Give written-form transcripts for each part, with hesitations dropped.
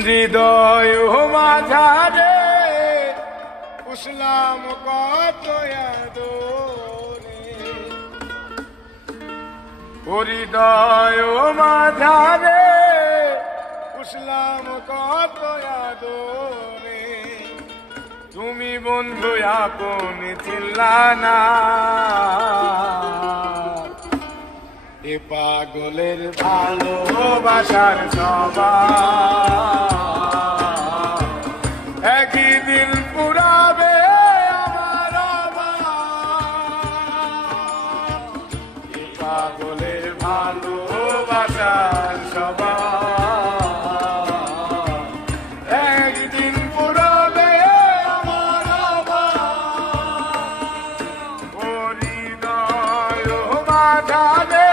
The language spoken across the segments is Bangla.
হৃদয় মাঝারে উসলাম কত হৃদয় মাঝারে উসলাম কত রে তুমি বন্ধু আপন চিল্লানা এ পাগলের ভালোবাসার সবাই একদিন পুরাবে আমার এ পাগলের ভালোবাসার সবাই একদিন পুরাবে আমার হৃদয় মাঝারে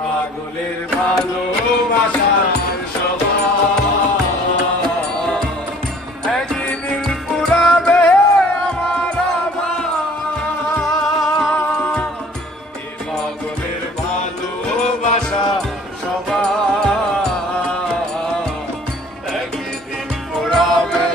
পাগলের ভালোবাসার সবাই একদিন পুরাবে আমার পাগলের ভালোবাসার সবাই একদিন পুরাবে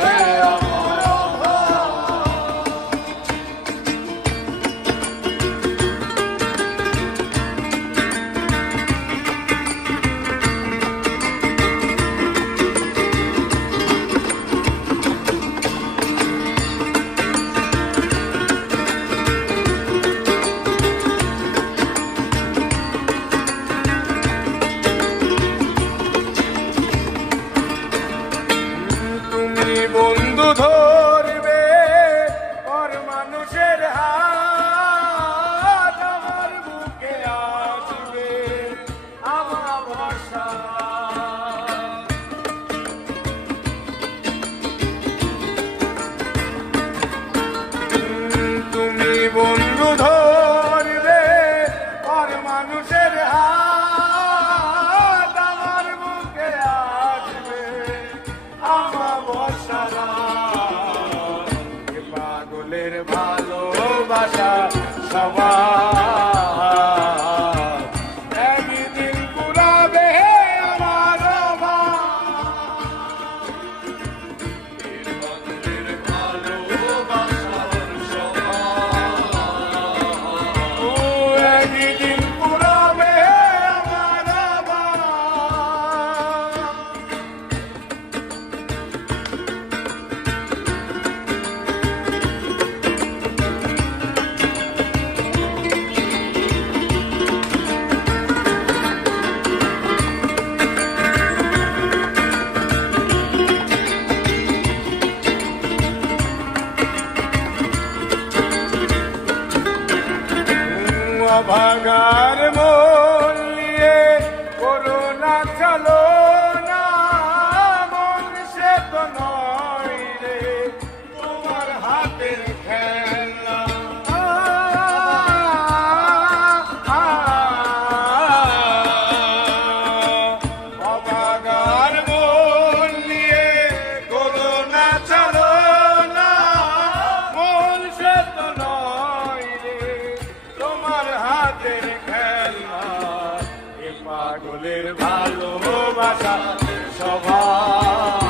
বন্ধু ধরবে পর মানুষের হাত আমার বুকে আসবে আমার ভরসা তুমি বন্ধু ধরবে পর মানুষের হাত আমার বুকে আসবে আমার ভরসা পাগলের ভালোবাসা সবাই একদিন পুরাবে আমার পাগলের ভালোবাসার সবাই একদিন পুরাবে আমার ভাগার মন নিয়ে করোনা চলো না মন সে তো নয় রে তোমার হাতের খেলা ভাগার মন নিয়ে করোনা চলো না মন সে তো নয় রে তোমার হাতের খেলা এ পাগলের ভালোবাসা সবাই